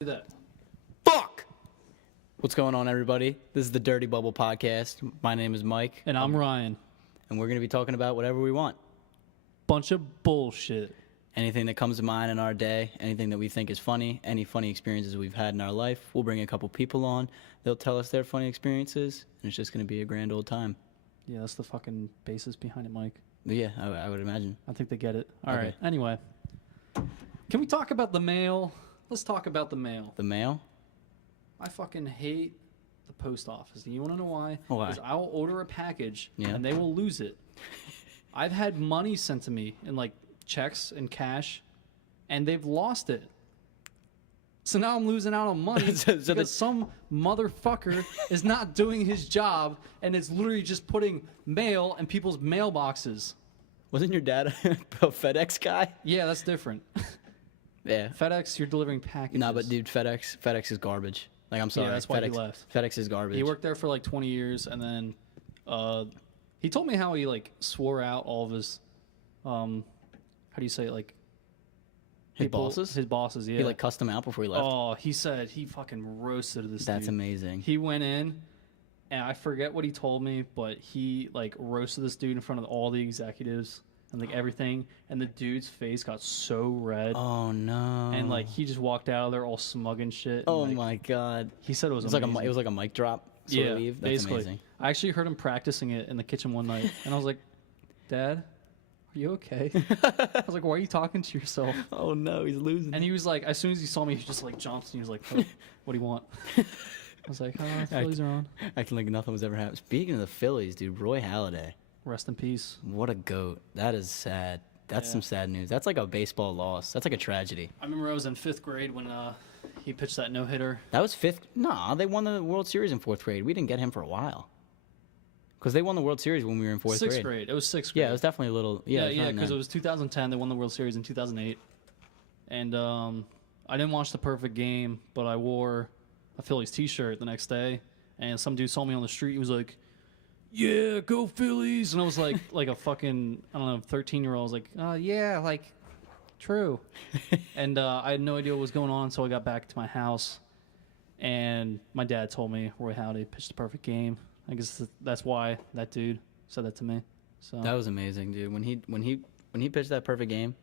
Do that. Fuck! What's going on, everybody? This is the Dirty Bubble Podcast. My name is Mike. And I'm Ryan. And we're going to be talking about whatever we want. Bunch of bullshit. Anything that comes to mind in our day, anything that we think is funny, any funny experiences we've had in our life. We'll bring a couple people on. They'll tell us their funny experiences, and it's just going to be a grand old time. Yeah, that's the fucking basis behind it, Mike. But yeah, I would imagine. I think they get it. All Okay. right. Anyway. Can we talk about the mail? Let's talk about the mail. The mail? I fucking hate the post office. And you want to know why? Why? Because I will order a package Yeah. and they will lose it. I've had money sent to me in like checks and cash, and they've lost it. So now I'm losing out on money because some motherfucker is not doing his job and is literally just putting mail in people's mailboxes. Wasn't your dad a FedEx guy? Yeah, that's different. Yeah. FedEx, you're delivering packages. Nah, but dude, FedEx is garbage. Like, I'm sorry. Yeah, that's why he FedEx, left. FedEx is garbage. He worked there for like 20 years, and then he told me how he like swore out all of his, how do you say it, like His bosses? His bosses, yeah. He like cussed them out before he left. Oh, he said he fucking roasted this That's dude. amazing. He went in, and I forget what he told me, but he like roasted this dude in front of all the executives and like everything, and the dude's face got so red. Oh no! And like he just walked out of there all smug and shit. And, Oh like, my god! He said it was like amazing. it was like a mic drop. Sort of leave. That's basically. amazing. I actually heard him practicing it in the kitchen one night, and I was like, "Dad, are you okay?" I was like, "Why are you talking to yourself?" Oh no, he's losing. And he was like, as soon as he saw me, he just like jumps and he was like, "Oh, what do you want?" I was like, Phillies are on. Acting like nothing was ever happening. Speaking of the Phillies, dude, Roy Halladay. Rest in peace. What a goat. That is sad. That's some sad news. That's like a baseball loss. That's like a tragedy. I remember I was in 5th grade when he pitched that no-hitter. That was fifth. Nah, they won the World Series in 4th grade. We didn't get him for a while. Because they won the World Series when we were in 4th grade. 6th grade. It was 6th grade. Yeah, it was definitely a little. Yeah, because it was 2010. They won the World Series in 2008. And I didn't watch the perfect game, but I wore a Phillies t-shirt the next day. And some dude saw me on the street. He was like, "Yeah, go Phillies!" And I was like, like a fucking, I don't know, 13-year-old. I was like, "Yeah, like, true." And I had no idea what was going on until I got back to my house, and my dad told me Roy Halladay pitched the perfect game. I guess that's why that dude said that to me. So That was amazing, dude. When he pitched that perfect game,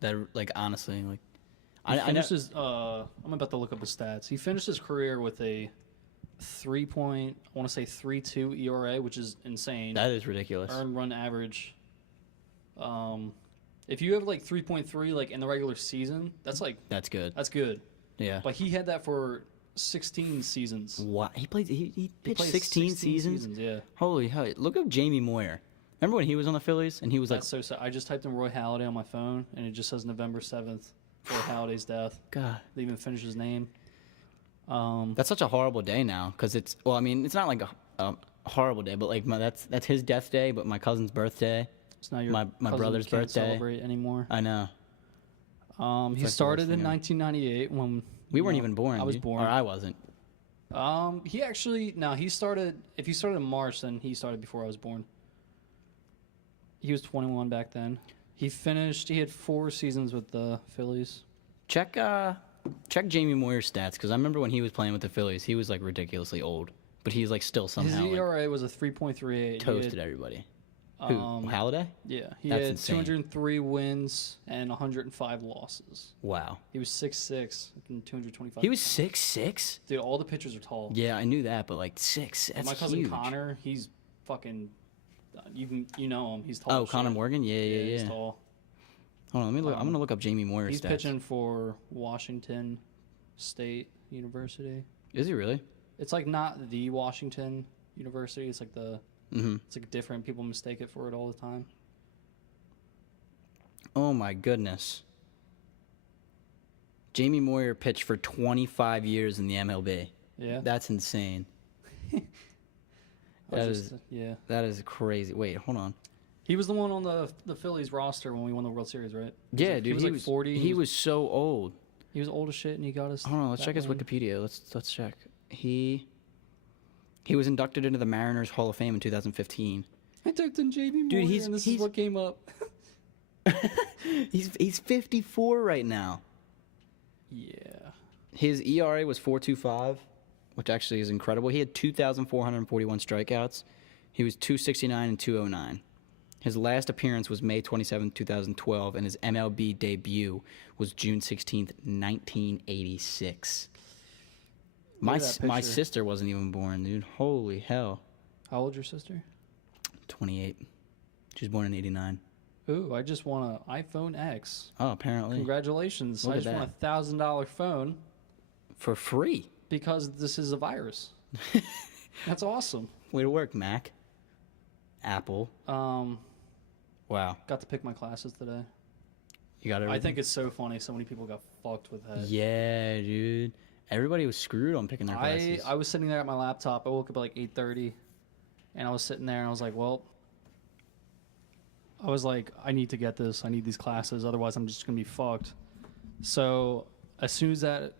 that like honestly, like he finished his. I'm about to look up his stats. He finished his career with a 3.32 ERA, which is insane. That is ridiculous. Earned run average. If you have like 3.3 like in the regular season, that's good. That's good. Yeah. But he had that for 16 seasons. What? He pitched He played 16 seasons? Yeah. Holy hell. Look up Jamie Moyer. Remember when he was on the Phillies and he was That's so sad. I just typed in Roy Halladay on my phone and it just says November 7th, Roy Halladay's death. God. They even finished his name. That's such a horrible day now because it's it's not like a horrible day, but like that's his death day, but my cousin's birthday. It's not your my cousin brother's can't birthday. Celebrate anymore. I know. He like started the worst in thing 1998 when We weren't even born. I was you? born. Or I wasn't. He actually he started. If he started in March, then he started before I was born. He was 21 back then. He had 4 seasons with the Phillies. Check Jamie Moyer's stats because I remember when he was playing with the Phillies, he was like ridiculously old, but he's like still somehow His ERA was a 3.38. toasted everybody. Who? Halladay? Yeah, he That's had insane. 203 wins and 105 losses. Wow. He was 6'6" and 225. He was 6'6"? Dude, all the pitchers are tall. Yeah, I knew that, but like 6. That's My cousin huge. Connor, he's fucking. You know him. He's tall. Oh, as Connor shit. Morgan? Yeah. He's tall. Hold on, let me look. I'm gonna look up Jamie Moyer's He's stats. pitching for Washington State University. Is he really? It's like not the Washington University. It's like the. Mm-hmm. It's like different. People mistake it for it all the time. Oh my goodness. Jamie Moyer pitched for 25 years in the MLB. Yeah. That's insane. That is crazy. Wait, hold on. He was the one on the Phillies roster when we won the World Series, right? Yeah, dude. He was 40. He was so old. He was old as shit, and he got us. Hold on, let's check his Wikipedia. Let's check. He was inducted into the Mariners Hall of Fame in 2015. I typed in JV Moyer, Dude, and this is what came up. He's 54 right now. Yeah. His ERA was 4.25, which actually is incredible. He had 2,441 strikeouts. He was 269 and 209. His last appearance was May 27, 2012, and his MLB debut was June 16th, 1986. Look at that My picture. sister wasn't even born, dude. Holy hell. How old's your sister? 28. She was born in 89. Ooh, I just won an iPhone X. Oh, apparently. Congratulations. Look I at just won $1,000 phone For free. because this is a virus. That's awesome. Way to work, Mac. Apple. Wow. Got to pick my classes today. You got it. I think it's so funny. So many people got fucked with that. Yeah, dude. Everybody was screwed on picking their classes. I was sitting there at my laptop. I woke up at like 8:30, and I was sitting there, and I was like, well, I need to get this. I need these classes. Otherwise, I'm just going to be fucked. So as soon as that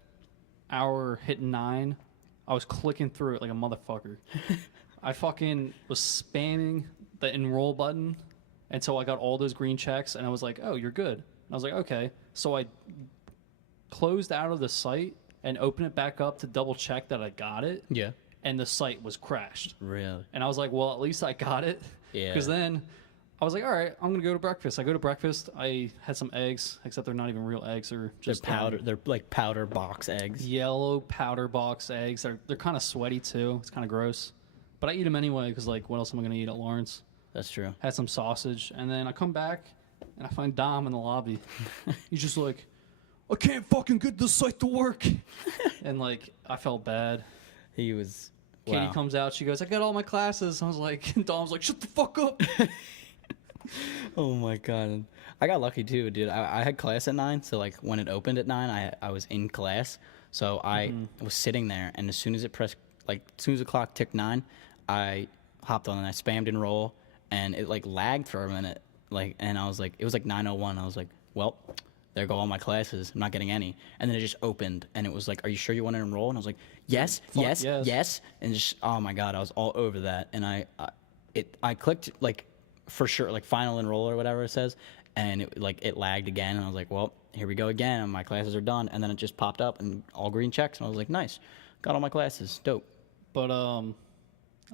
hour hit 9, I was clicking through it like a motherfucker. I fucking was spamming the enroll button until I got all those green checks, and I was like, oh, you're good. And I was like, okay. So I closed out of the site and opened it back up to double check that I got it, Yeah. and the site was crashed. Really? And I was like, well, at least I got it. Yeah. Because then I was like, all right, I'm going to go to breakfast. I go to breakfast. I had some eggs, except they're not even real eggs. They're They're just powder. They're like powder box eggs. yellow powder box eggs. They're kind of sweaty, too. It's kind of gross. But I eat them anyway because, like, what else am I going to eat at Lawrence? That's true. Had some sausage. And then I come back, and I find Dom in the lobby. He's just like, I can't fucking get this site to work. And, like, I felt bad. He was. Katie Wow. comes out. She goes, I got all my classes. I was like, and Dom's like, shut the fuck up. Oh my god. I got lucky too, dude. I had class at 9, so like when it opened at 9, I was in class. So I was sitting there, and as soon as as soon as the clock ticked 9, I hopped on and I spammed enroll, and it like lagged for a minute, and I was like, it was like 9:01. I was like, well, there go all my classes. I'm not getting any. And then it just opened, and it was like, are you sure you want to enroll? And I was like, yes, yes, yes. yes. And just, oh my god, I was all over that, and I clicked like for sure, like final enroll or whatever it says, and it lagged again, and I was like, well, here we go again, and my classes are done, and then it just popped up and all green checks, and I was like, nice, got all my classes, dope. But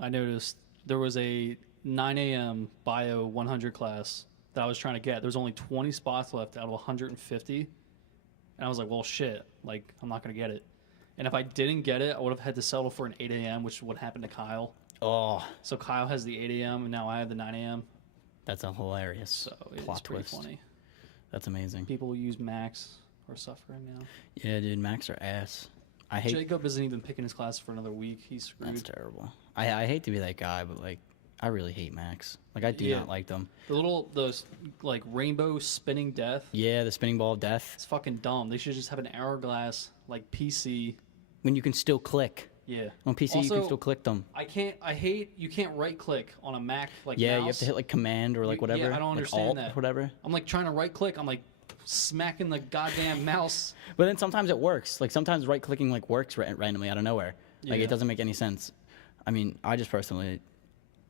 I noticed there was a 9 a.m. bio 100 class that I was trying to get. There was only 20 spots left out of 150, and I was like, well, shit, like I'm not gonna get it. And if I didn't get it, I would have had to settle for an 8 a.m., which would happen to Kyle. Oh, So Kyle has the 8 a.m. and now I have the 9 a.m. that's a hilarious So it's plot pretty twist. funny. That's amazing. People will use Max or suffering now. Yeah, dude, Macs are ass. I hate. Jacob isn't even picking his class for another week. He's screwed. That's terrible. I hate to be that guy, but like, I really hate Macs. Like, I do Yeah. not like them. Those like rainbow spinning death. Yeah, the spinning ball of death. It's fucking dumb. They should just have an hourglass like PC. When you can still click. Yeah. On PC, you Also, can still click them. You can't right click on a Mac like Yeah, mouse. you have to hit like command or like You- whatever. yeah, I don't like understand Alt that. or whatever. I'm like trying to right click. I'm like smacking the goddamn mouse. But then sometimes it works. Like sometimes right clicking like works randomly out of nowhere. Like Yeah. it doesn't make any sense. I mean, I just personally,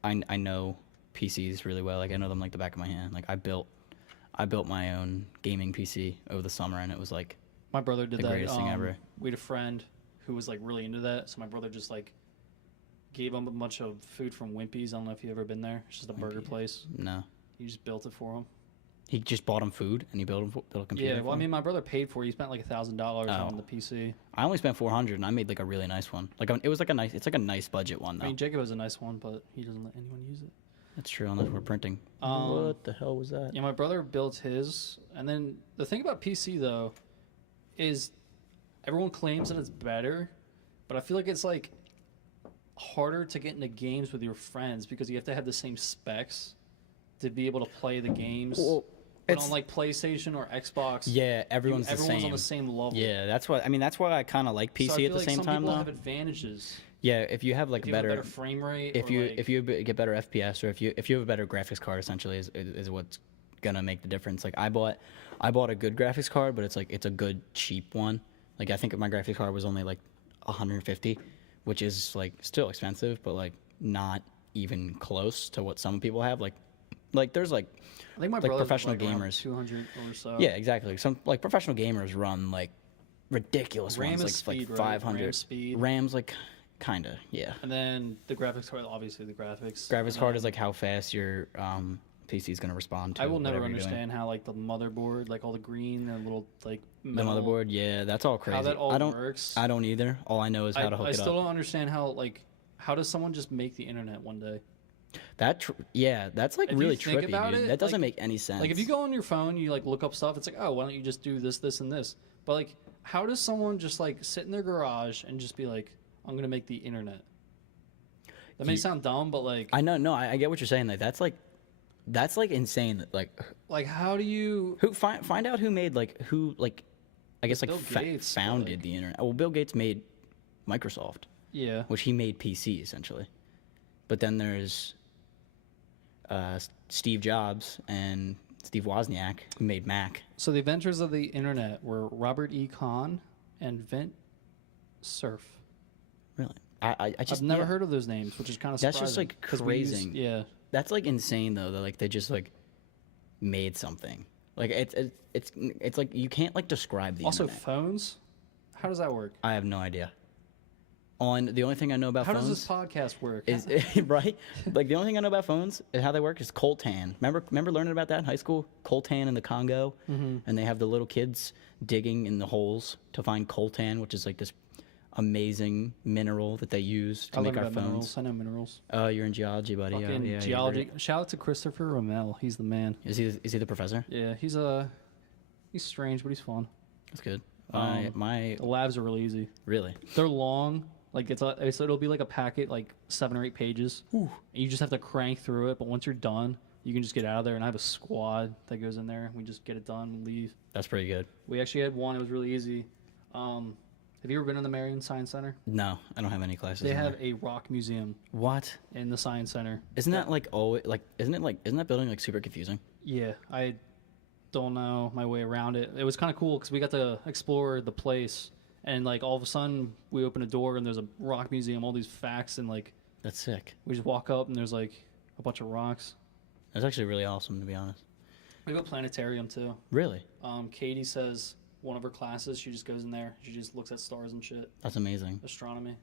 I know PCs really well. Like I know them like the back of my hand. Like I built my own gaming PC over the summer, and it was like My brother did the that. greatest thing ever. We had a friend who was like really into that, so my brother just like gave him a bunch of food from Wimpy's. I don't know if you've ever been there. It's just a burger place. No. He just built it for him. He just bought him food and he built a computer. Yeah, for well, I him? mean, my brother paid for it. He spent like $1,000 Oh. on the PC. I only spent $400 and I made like a really nice one. Like it was like it's like a nice budget one though. I mean, Jacob has a nice one, but he doesn't let anyone use it. That's true unless we're printing. Um, What the hell was that? Yeah, my brother built his, and then the thing about PC though is everyone claims that it's better, but I feel like it's like harder to get into games with your friends because you have to have the same specs to be able to play the games. Well, But it's- on like PlayStation or Xbox, Yeah, everyone's the same. on the same level. Yeah, that's why. I mean, that's why I kind of like PC So I at feel the like same some time people though. have advantages. Yeah, if you have like If you have a better frame rate, if or you like, if you get better FPS or if you have a better graphics card, essentially is what's gonna make the difference. Like I bought a good graphics card, but it's a good cheap one. Like I think my graphics card was only like 150, which is like still expensive, but like not even close to what some people have. Like there's like I think my like brother's professional like around gamers. 200 or so. Yeah, exactly. Some like professional gamers run like ridiculous RAM ones, is like speed, right? 500. RAM speed. RAM's like kinda, yeah. And then the graphics card, obviously the graphics. Graphics And card is then like how fast your PC is gonna respond to. I will never whatever you're doing. understand how like the motherboard, like all the green and little like The metal, motherboard, yeah, that's all crazy. how that all I don't, works. I don't either. All I know is how to hook I it still up. don't understand how does someone just make the internet one day? Yeah, that's like If you really think trippy, about dude. it, That doesn't like- make any sense. Like if you go on your phone, you like look up stuff. It's like, oh, why don't you just do this, this, and this? But like, how does someone just like sit in their garage and just be like, I'm gonna make the internet? That may sound dumb, but like, I know, no, I get what you're saying. Like that's like insane. Like how do you? who find out who made I guess like Bill Gates, but, founded like- the internet. Well, Bill Gates made Microsoft, Yeah, which he made PC essentially. But then there's Steve Jobs and Steve Wozniak who made Mac. so the inventors of the internet were Robert E. Kahn and Vint Cerf. Really, I just I've never yeah. heard of those names, which is kind of That's just, like, 'cause we use- crazy. yeah, That's like insane though. That like they just like made something. Like it's like you can't like describe the also internet. phones. How does that work? I have no idea. The only thing I know about How phones does this podcast work? is right. Like the only thing I know about phones and how they work is coltan. Remember learning about that in high school? Coltan in the Congo, and they have the little kids digging in the holes to find coltan, which is like this amazing mineral that they use to I make learned our about phones. minerals. I know minerals. Oh, you're in geology, buddy. Yeah, Fucking yeah, you're geology. great. Shout out to Christopher Rommel. He's the man. Is he the professor? Yeah, he's strange, but he's fun. That's good. The labs are really easy. Really. They're long. Like it'll be like a packet, like 7 or 8 pages. And you just have to crank through it. But once you're done, you can just get out of there. And I have a squad that goes in there. We just get it done and leave. That's pretty good. We actually had one. It was really easy. Have you ever been in the Marion Science Center? No, I don't have any classes. They in have there. a rock museum What? in the Science Center. Isn't that like always like? Isn't that building like super confusing? Yeah, I don't know my way around it. It was kind of cool because we got to explore the place, and like all of a sudden we open a door and there's a rock museum, all these facts, and like That's sick. we just walk up and there's like a bunch of rocks. That's actually really awesome, to be honest. We have a planetarium too. Really? Katie says one of her classes, she just goes in there, she just looks at stars and shit, That's amazing. astronomy.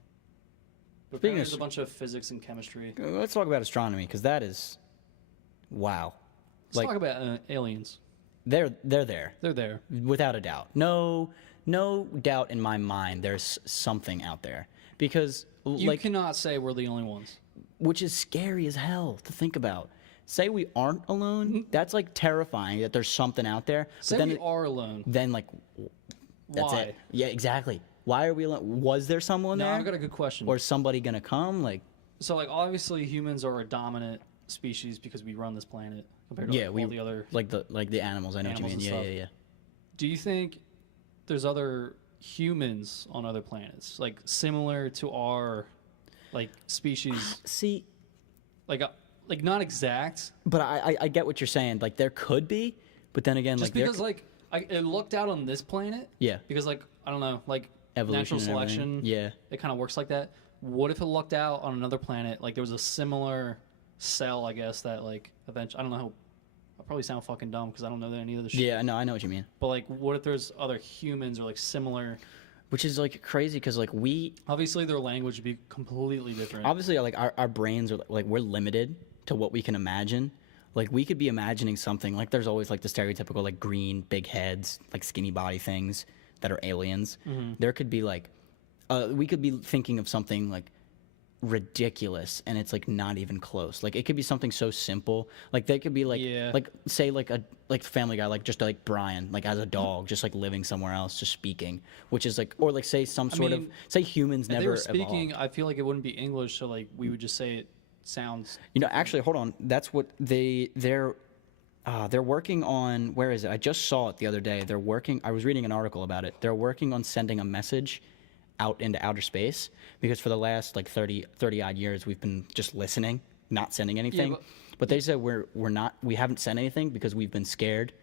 But Speaking apparently of there's a bunch of physics and chemistry. Let's talk about astronomy because that is, wow. Let's Like talk about aliens. they're there They're there. without a doubt. No doubt in my mind. There's something out there because You like cannot say we're the only ones. which is scary as hell to think about. Say we aren't alone. That's like terrifying that there's something out there. Say but then we are alone. then like that's Why? it. Yeah, exactly. Why are we alone? Was there someone No, there? I've got a good question. Or is somebody gonna come? Like So, like, obviously, humans are a dominant species because we run this planet compared to yeah, all the other. like the animals. I know what you mean. animals Yeah, and yeah, stuff. yeah. Do you think there's other humans on other planets, like similar to our, like, species? See, Like not exact. but I get what you're saying. Like there could be, but then again, Just like there because, like, it looked out on this planet. yeah, Because, like, I don't know, like evolution, natural and everything. selection. Yeah, It kind of works like that. What if it looked out on another planet? Like there was a similar cell, I guess, that like eventually. I don't know how. I'll probably sound fucking dumb because I don't know any of the shit. yeah. No, I know what you mean. But like, what if there's other humans or like similar? Which is like crazy because like we Obviously, their language would be completely different. obviously like our brains are like we're limited to what we can imagine. Like we could be imagining something like there's always like the stereotypical like green big heads like skinny body things that are aliens. There could be like we could be thinking of something like ridiculous and it's like not even close. Like it could be something so simple. Like they could be like Yeah. like say like Family Guy, like just like Brian, like as a dog, just like living somewhere else, just speaking, which is like or like say some sort of mean, say humans if they never were speaking, evolved. I feel like it wouldn't be English, so like we would just say it sounds. You know, actually, hold on. That's what they're working on. Where is it? I just saw it the other day. They're working. I was reading an article about it. They're working on sending a message out into outer space because for the last like 30 odd years we've been just listening, not sending anything. But they said we haven't sent anything because we've been scared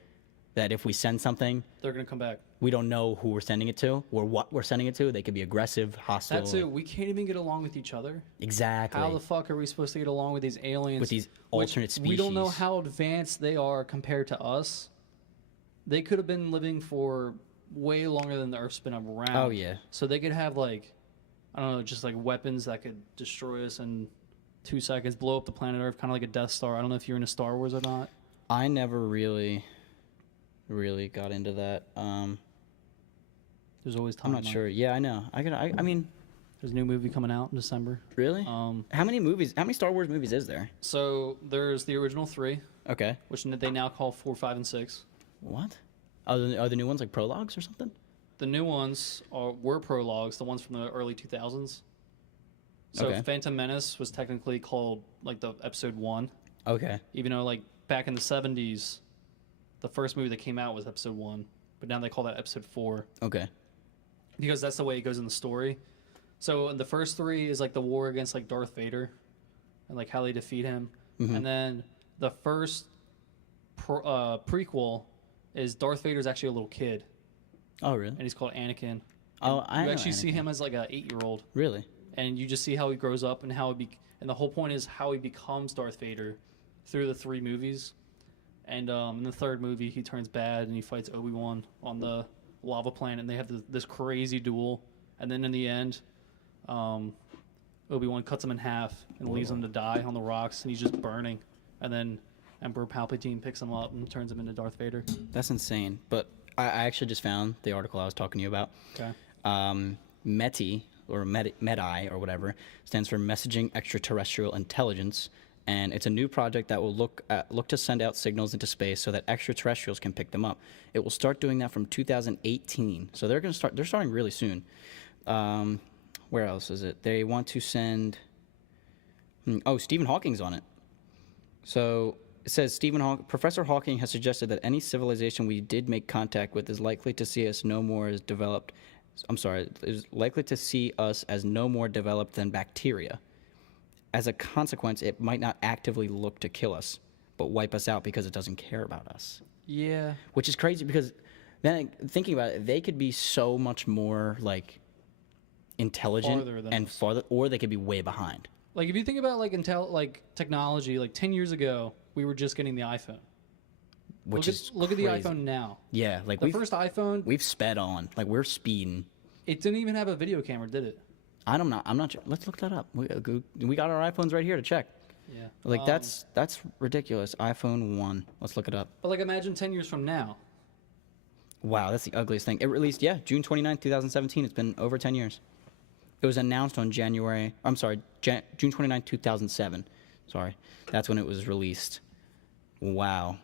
that if we send something, They're gonna come back. we don't know who we're sending it to or what we're sending it to. They could be aggressive, hostile. That's it. We can't even get along with each other. Exactly. How the fuck are we supposed to get along with these aliens? With these which alternate We don't know species. how advanced they are compared to us. They could have been living for way longer than the Earth's been around. Oh yeah. So they could have like, I don't know, just like weapons that could destroy us in 2 seconds, blow up the planet Earth, kind of like a Death Star. I don't know if you're into Star Wars or not. I never really got into that. There's always I'm time. not sure. Yeah, I know. I mean, There's a new movie coming out in December. really? How many Star Wars movies is there? So there's the original 3, Okay. which they now call 4, 5, and 6. What? Are the new ones like prologues or something? The new ones were prologues, the ones from the early 2000s. So Okay. Phantom Menace was technically called like the episode 1, Okay. even though like back in the 70s, the first movie that came out was episode 1, but now they call that episode 4 Okay. because that's the way it goes in the story. So the first 3 is like the war against like Darth Vader and like how they defeat him, and then the first prequel is Darth Vader's actually a little kid, Oh really? and he's called Anakin. Oh, I You know actually see Anakin. him as like a 8-year-old, Really? and you just see how he grows up and how and the whole point is how he becomes Darth Vader through the 3 movies. And in the 3rd movie, he turns bad and he fights Obi-Wan on the lava planet, and they have this crazy duel. And then in the end, Obi-Wan cuts him in half and leaves him to die on the rocks, and he's just burning. And then Emperor Palpatine picks him up and turns him into Darth Vader. That's insane. But I actually just found the article I was talking to you about. Okay. METI, or MEDI, or whatever, stands for Messaging Extraterrestrial Intelligence, and it's a new project that will look to send out signals into space so that extraterrestrials can pick them up. It will start doing that from 2018, so they're starting really soon. Where else is it? They want to send. Stephen Hawking's on it. So it says Professor Hawking has suggested that any civilization we did make contact with is likely to see us no more as developed. Is likely to see us as no more developed than bacteria. As a consequence, it might not actively look to kill us, but wipe us out because it doesn't care about us. Yeah. Which is crazy because then thinking about it, they could be so much more like intelligent Farther than and us. farther, or they could be way behind. Like if you think about like technology, like 10 years ago, we were just getting the iPhone. Which Look at the crazy. iPhone now. Yeah, like The first iPhone, we've sped on. Like we're speeding. it didn't even have a video camera, did it? I'm not sure. Let's look that up. We got our iPhones right here to check. Yeah. Like that's ridiculous. iPhone 1. Let's look it up. But like imagine 10 years from now. Wow, that's the ugliest thing. It released, June 29th, 2017. It's been over 10 years. It was announced on June 29th, 2007. Sorry. That's when it was released. Wow.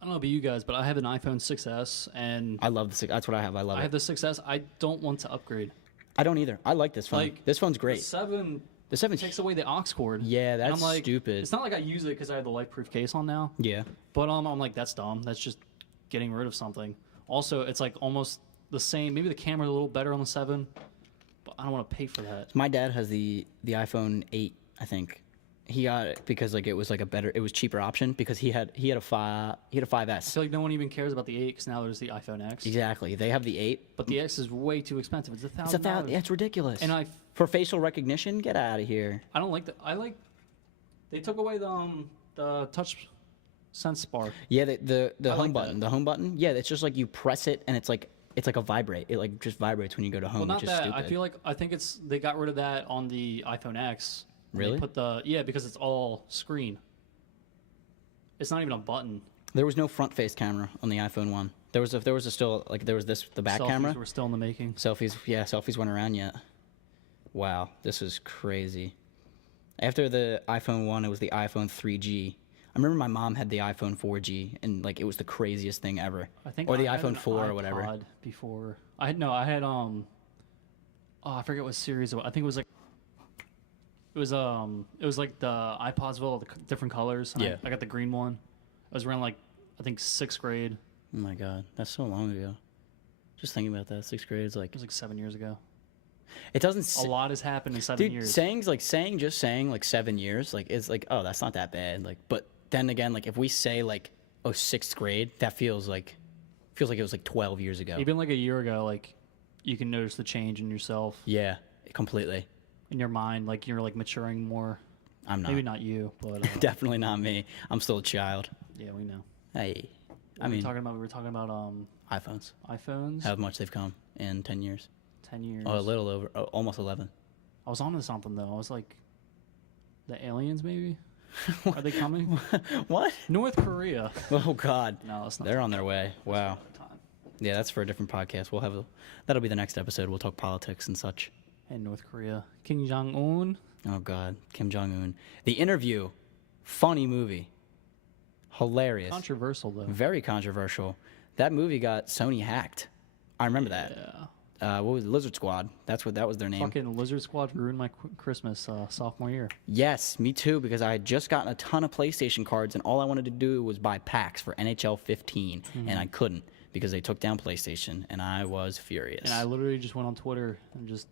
I don't know about you guys, but I have an iPhone 6S, and I love the 6. That's what I have. I love I it. have the 6S. I don't want to upgrade. I don't either. I like this phone. Like, This phone's The great. 7 The 7 takes away the aux cord. Yeah, And that's I'm like, stupid. It's not like I use it because I have the life-proof case on now. Yeah. But I'm like, that's dumb. That's just getting rid of something. Also, it's like almost the same. Maybe the camera's a little better on the 7, but I don't want to pay for that. My dad has the iPhone 8, I think. He got it because like it was like it was cheaper option because he had a 5S. I feel like no one even cares about the 8 because now there's the iPhone X. Exactly. They have the 8. But the X is way too expensive. It's $1,000. It's $1,000. Yeah, it's ridiculous. And for facial recognition, get out of here. I don't like that. They took away the touch sense bar. Yeah, the I home like button. that. The home button. Yeah, it's just like you press it and it's like a vibrate. It like just vibrates when you go to home, Well, not which is that. stupid. I think they got rid of that on the iPhone X. Really? They put because it's all screen. It's not even a button. There was no front face camera on the iPhone 1. There was the back Selfies camera. were still in the making. Selfies weren't around yet. Wow, this is crazy. After the iPhone 1, it was the iPhone 3G. I remember my mom had the iPhone 4G, and like it was the craziest thing ever. I think or the I had iPhone an 4 or whatever. iPod before. I had oh, I forget what series it was. I think it was like it was like the iPods with all the different colors. And Yeah. I got the green one. I was around like I think 6th grade. Oh my god, that's so long ago. Just thinking about that, 6th grade is like It was like 7 years ago. it doesn't. A lot has happened in 7 Dude, years. saying like 7 years, like it's like, oh, that's not that bad. Like, but then again, like if we say like, oh, 6th grade, that feels like it was like 12 years ago. Even like a year ago, like you can notice the change in yourself, Yeah, completely. in your mind. Like you're like maturing more. I'm not. Maybe not you, but Definitely not me. I'm still a child. yeah, we know. Hey, What were we talking about? We were talking about iPhones. iPhones. How much they've come in 10 years. 10 years. Oh, a little over, almost 11. I was on to something though. I was like, the aliens maybe. Are they coming? What? North Korea. Oh God. No, it's not. They're on their way. Wow. Time. Yeah, that's for a different podcast. That'll be the next episode. We'll talk politics and such. And North Korea. Kim Jong Un. Oh God, Kim Jong Un. The Interview, funny movie, hilarious. Controversial though. Very controversial. That movie got Sony hacked. I remember that. Yeah. What was it? Lizard Squad? That was their name. Fucking Lizard Squad ruined my Christmas sophomore year. Yes, me too. Because I had just gotten a ton of PlayStation cards, and all I wanted to do was buy packs for NHL 15, and I couldn't because they took down PlayStation, and I was furious. And I literally just went on Twitter and just.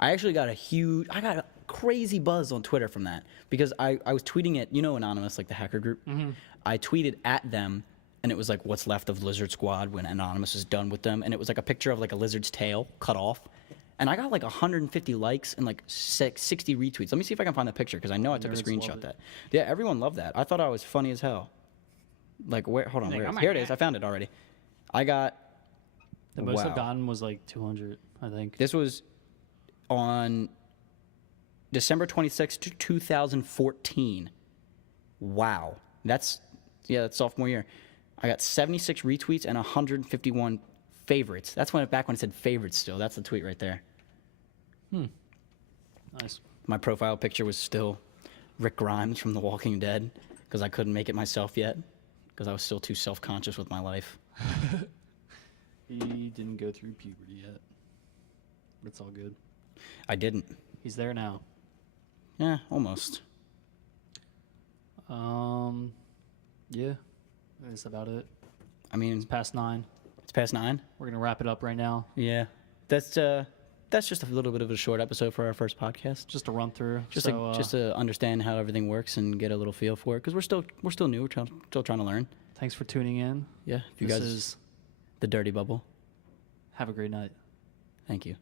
I actually got I got a crazy buzz on Twitter from that because I was tweeting it, Anonymous, like the hacker group. I tweeted at them, and it was like, what's left of Lizard Squad when Anonymous is done with them. And it was like a picture of like a lizard's tail cut off. And I got like 150 likes and like 60 retweets. Let me see if I can find the picture because I know I took a screenshot of that. Yeah, everyone loved that. I thought I was funny as hell. Like, where? Hold on. Here it is. I found it already. I got. The most I've gotten was like 200, I think. This was on December 26th, 2014. Wow. That's sophomore year. I got 76 retweets and 151 favorites. That's back when it said favorites still. That's the tweet right there. Nice. My profile picture was still Rick Grimes from The Walking Dead because I couldn't make it myself yet because I was still too self-conscious with my life. He didn't go through puberty yet. But it's all good. I didn't. He's there now. Yeah, almost. Yeah. That's about it. I mean, It's past 9. it's past 9. We're gonna wrap it up right now. Yeah. That's just a little bit of a short episode for our first podcast. Just a run through. Just to understand how everything works and get a little feel for it because we're still new. We're still trying to learn. Thanks for tuning in. Yeah. If you This guys, is. the Dirty Bubble. Have a great night. Thank you.